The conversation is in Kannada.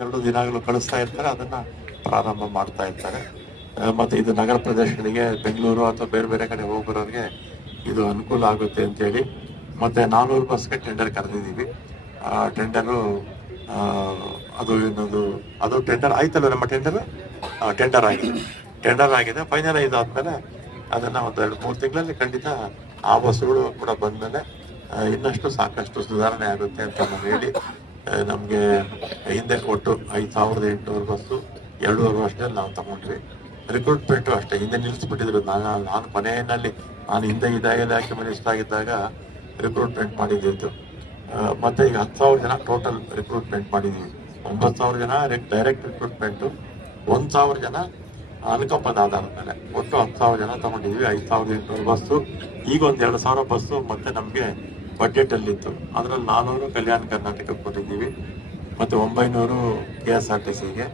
2 ದಿನಗಳು ಕಳಿಸ್ತಾ ಇರ್ತಾರೆ, ಅದನ್ನ ಪ್ರಾರಂಭ ಮಾಡ್ತಾ ಇರ್ತಾರೆ. ಮತ್ತೆ ಇದು ನಗರ ಪ್ರದೇಶಗಳಿಗೆ, ಬೆಂಗಳೂರು ಅಥವಾ ಬೇರೆ ಬೇರೆ ಕಡೆ ಹೋಗೋರಿಗೆ ಇದು ಅನುಕೂಲ ಆಗುತ್ತೆ ಅಂತೇಳಿ ಮತ್ತೆ 400 ಬಸ್ಗೆ ಟೆಂಡರ್ ಕರೆದಿದ್ದೀವಿ. ಟೆಂಡರು ಅದು ಇನ್ನೊಂದು ಅದು ಟೆಂಡರ್ ಆಯ್ತಲ್ಲ, ನಮ್ಮ ಟೆಂಡರ್ ಆಗಿದೆ. ಫೈನಲೈಸ್ ಆದ್ಮೇಲೆ ಅದನ್ನ ಒಂದು 2-3 ತಿಂಗಳಲ್ಲಿ ಖಂಡಿತ ಆ ಬಸ್ಸುಗಳು ಕೂಡ ಬಂದ್ಮೇಲೆ ಇನ್ನಷ್ಟು ಸಾಕಷ್ಟು ಸುಧಾರಣೆ ಆಗುತ್ತೆ ಅಂತ ನಾವು ಹೇಳಿ, ನಮ್ಗೆ ಹಿಂದೆ ಕೊಟ್ಟು 5,800 ಬಸ್ಸು 2.5 ವರ್ಷದಲ್ಲಿ ನಾವು ತಗೊಂಡ್ವಿ. ರಿಕ್ರೂಟ್ಮೆಂಟು ಅಷ್ಟೇ ಹಿಂದೆ ನಿಲ್ಲಿಸ್ಬಿಟ್ಟಿದ್ರು. ನಾನು ಕೊನೆಯಲ್ಲಿ ಹಿಂದೆ ಇಲಾಖೆ ಮಿನಿಸ್ಟರ್ ಆಗಿದ್ದಾಗ ರಿಕ್ರೂಟ್ಮೆಂಟ್ ಮಾಡಿದ್ದು. ಮತ್ತೆ ಈಗ 10,000 ಜನ ಟೋಟಲ್ ರಿಕ್ರೂಟ್ಮೆಂಟ್ ಮಾಡಿದ್ದೀವಿ. 9,000 ಜನ ಡೈರೆಕ್ಟ್ ರಿಕ್ರೂಟ್ಮೆಂಟು, 1,000 ಜನ ಅನುಕಂಪದ ಆಧಾರದ ಮೇಲೆ ಒಟ್ಟು 10,000 ಜನ ತಗೊಂಡಿದ್ವಿ. 5,800 ಬಸ್ಸು, ಈಗ ಒಂದು 2,000 ಬಸ್ಸು ಮತ್ತೆ ನಮಗೆ ಬಡ್ಜೆಟ್ ಅಲ್ಲಿ ಇತ್ತು. ಅದರಲ್ಲಿ 400 ಕಲ್ಯಾಣ ಕರ್ನಾಟಕಕ್ಕೆ ಕೊಟ್ಟಿದ್ದೀವಿ, ಮತ್ತೆ 900 KSRTCಗೆ.